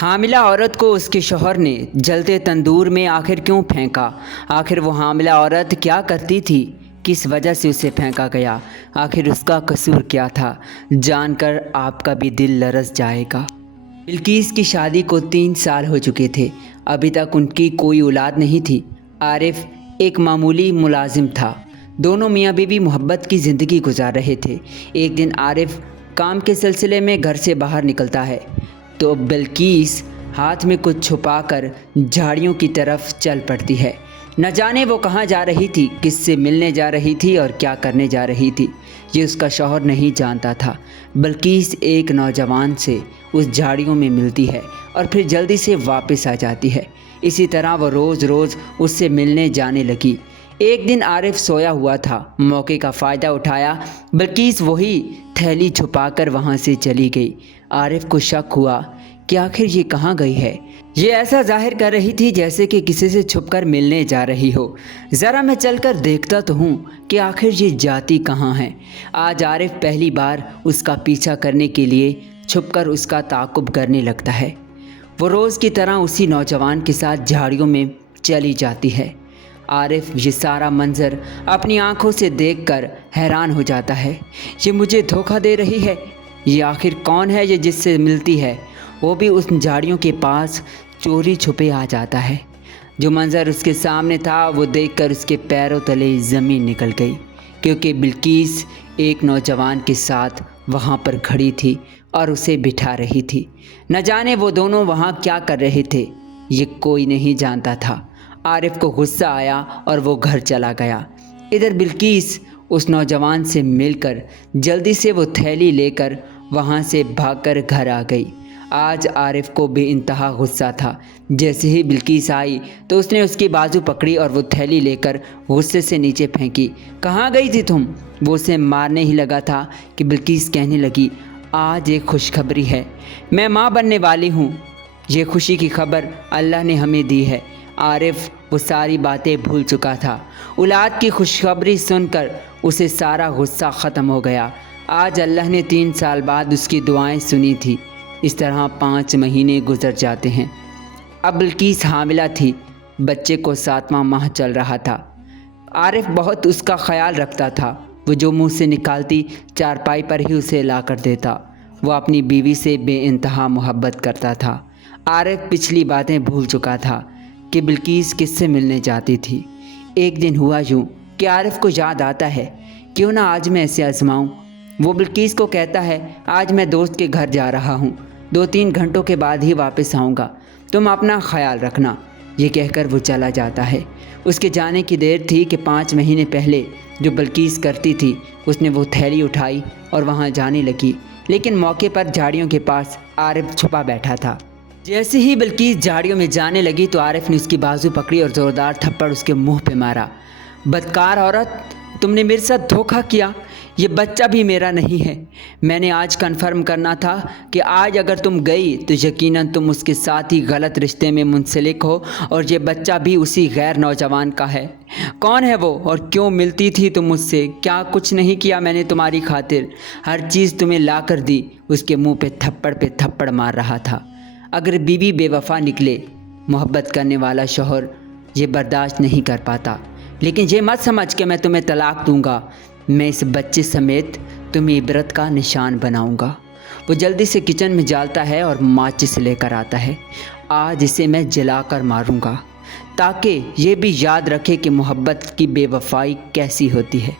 حاملہ عورت کو اس کے شوہر نے جلتے تندور میں آخر کیوں پھینکا؟ آخر وہ حاملہ عورت کیا کرتی تھی؟ کس وجہ سے اسے پھینکا گیا؟ آخر اس کا قصور کیا تھا؟ جان کر آپ کا بھی دل لرز جائے گا۔ بلقیس کی شادی کو 3 سال ہو چکے تھے۔ ابھی تک ان کی کوئی اولاد نہیں تھی۔ عارف ایک معمولی ملازم تھا۔ دونوں میاں بیوی محبت کی زندگی گزار رہے تھے۔ ایک دن عارف کام کے سلسلے میں گھر سے باہر نکلتا ہے تو بلقیس ہاتھ میں کچھ چھپا کر جھاڑیوں کی طرف چل پڑتی ہے۔ نہ جانے وہ کہاں جا رہی تھی، کس سے ملنے جا رہی تھی اور کیا کرنے جا رہی تھی، یہ اس کا شوہر نہیں جانتا تھا۔ بلقیس ایک نوجوان سے اس جھاڑیوں میں ملتی ہے اور پھر جلدی سے واپس آ جاتی ہے۔ اسی طرح وہ روز روز اس سے ملنے جانے لگی۔ ایک دن عارف سویا ہوا تھا۔ موقع کا فائدہ اٹھایا بلقیس وہی تھیلی چھپا کر وہاں سے چلی گئی۔ عارف کو شک ہوا کہ آخر یہ کہاں گئی ہے۔ یہ ایسا ظاہر کر رہی تھی جیسے کہ کسی سے چھپ کر ملنے جا رہی ہو۔ ذرا میں چل کر دیکھتا تو ہوں کہ آخر یہ جاتی کہاں ہے۔ آج عارف پہلی بار اس کا پیچھا کرنے کے لیے چھپ کر اس کا تعاقب کرنے لگتا ہے۔ وہ روز کی طرح اسی نوجوان کے ساتھ جھاڑیوں میں چلی جاتی ہے۔ عارف یہ سارا منظر اپنی آنکھوں سے دیکھ کر حیران ہو جاتا ہے۔ یہ مجھے دھوکہ دے رہی ہے۔ یہ آخر کون ہے یہ جس سے ملتی ہے؟ وہ بھی اس جھاڑیوں کے پاس چوری چھپے آ جاتا ہے۔ جو منظر اس کے سامنے تھا وہ دیکھ کر اس کے پیروں تلے زمین نکل گئی، کیونکہ بلقیس ایک نوجوان کے ساتھ وہاں پر کھڑی تھی اور اسے بٹھا رہی تھی۔ نہ جانے وہ دونوں وہاں کیا کر رہے تھے، یہ کوئی نہیں جانتا تھا۔ عارف کو غصہ آیا اور وہ گھر چلا گیا۔ ادھر بلقیس اس نوجوان سے مل کر جلدی سے وہ تھیلی لے کر وہاں سے بھاگ کر گھر آ گئی۔ آج عارف کو بے انتہا غصہ تھا۔ جیسے ہی بلقیس آئی تو اس نے اس کی بازو پکڑی اور وہ تھیلی لے کر غصے سے نیچے پھینکی۔ کہاں گئی تھی تم؟ وہ اسے مارنے ہی لگا تھا کہ بلقیس کہنے لگی، آج ایک خوشخبری ہے، میں ماں بننے والی ہوں۔ یہ خوشی کی خبر اللہ نے ہمیں دی ہے۔ عارف وہ ساری باتیں بھول چکا تھا۔ اولاد کی خوشخبری سن کر اسے سارا غصہ ختم ہو گیا۔ آج اللہ نے 3 سال بعد اس کی دعائیں سنی تھی۔ اس طرح 5 مہینے گزر جاتے ہیں۔ اب بلقیس حاملہ تھی۔ بچے کو 7واں ماہ چل رہا تھا۔ عارف بہت اس کا خیال رکھتا تھا۔ وہ جو منہ سے نکالتی چارپائی پر ہی اسے لا کر دیتا۔ وہ اپنی بیوی سے بے انتہا محبت کرتا تھا۔ عارف پچھلی باتیں بھول چکا تھا کہ بلقیس کس سے ملنے جاتی تھی۔ ایک دن ہوا یوں کہ عارف کو یاد آتا ہے، کیوں نہ آج میں اسے آزماؤں۔ وہ بلقیس کو کہتا ہے، آج میں دوست کے گھر جا رہا ہوں، 2-3 گھنٹوں کے بعد ہی واپس آؤں گا، تم اپنا خیال رکھنا۔ یہ کہہ کر وہ چلا جاتا ہے۔ اس کے جانے کی دیر تھی کہ 5 مہینے پہلے جو بلقیس کرتی تھی، اس نے وہ تھیلی اٹھائی اور وہاں جانے لگی، لیکن موقع پر جھاڑیوں کے پاس عارف چھپا بیٹھا تھا۔ جیسے ہی بلقیس جھاڑیوں میں جانے لگی تو عارف نے اس کی بازو پکڑی اور زوردار تھپڑ اس کے منہ پہ مارا۔ بدکار عورت، تم نے میرے ساتھ دھوکہ کیا۔ یہ بچہ بھی میرا نہیں ہے۔ میں نے آج کنفرم کرنا تھا کہ آج اگر تم گئی تو یقیناً تم اس کے ساتھ ہی غلط رشتے میں منسلک ہو اور یہ بچہ بھی اسی غیر نوجوان کا ہے۔ کون ہے وہ اور کیوں ملتی تھی تم مجھ سے؟ کیا کچھ نہیں کیا میں نے تمہاری خاطر؟ ہر چیز تمہیں لا کر دی۔ اس کے منہ پہ تھپڑ مار رہا تھا۔ اگر بیوی بے وفا نکلے، محبت کرنے والا شوہر یہ برداشت نہیں کر پاتا، لیکن یہ مت سمجھ کہ میں تمہیں طلاق دوں گا۔ میں اس بچے سمیت تمہیں عبرت کا نشان بناؤں گا۔ وہ جلدی سے کچن میں جالتا ہے اور ماچس لے کر آتا ہے۔ آج اسے میں جلا کر ماروں گا تاکہ یہ بھی یاد رکھے کہ محبت کی بے وفائی کیسی ہوتی ہے۔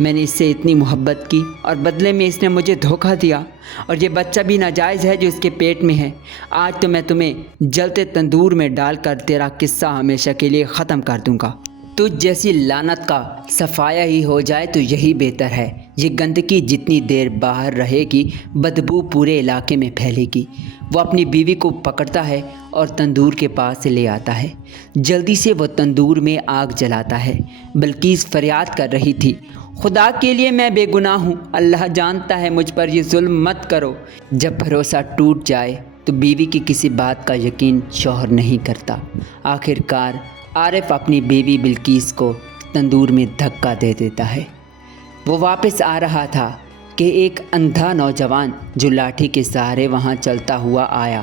میں نے اس سے اتنی محبت کی اور بدلے میں اس نے مجھے دھوکہ دیا، اور یہ بچہ بھی ناجائز ہے جو اس کے پیٹ میں ہے۔ آج تو میں تمہیں جلتے تندور میں ڈال کر تیرا قصہ ہمیشہ کے لیے ختم کر دوں گا۔ تجھ جیسی لعنت کا صفایہ ہی ہو جائے تو یہی بہتر ہے۔ یہ گندگی جتنی دیر باہر رہے گی بدبو پورے علاقے میں پھیلے گی۔ وہ اپنی بیوی کو پکڑتا ہے اور تندور کے پاس لے آتا ہے۔ جلدی سے وہ تندور میں آگ جلاتا ہے۔ بلقیس فریاد کر رہی تھی، خدا کے لیے میں بے گناہ ہوں، اللہ جانتا ہے، مجھ پر یہ ظلم مت کرو۔ جب بھروسہ ٹوٹ جائے تو بیوی کی کسی بات کا یقین شوہر نہیں کرتا۔ آخر کار عارف اپنی بیوی بلقیس کو تندور میں دھکا دے دیتا ہے۔ وہ واپس آ رہا تھا کہ ایک اندھا نوجوان جو لاٹھی کے سہارے وہاں چلتا ہوا آیا۔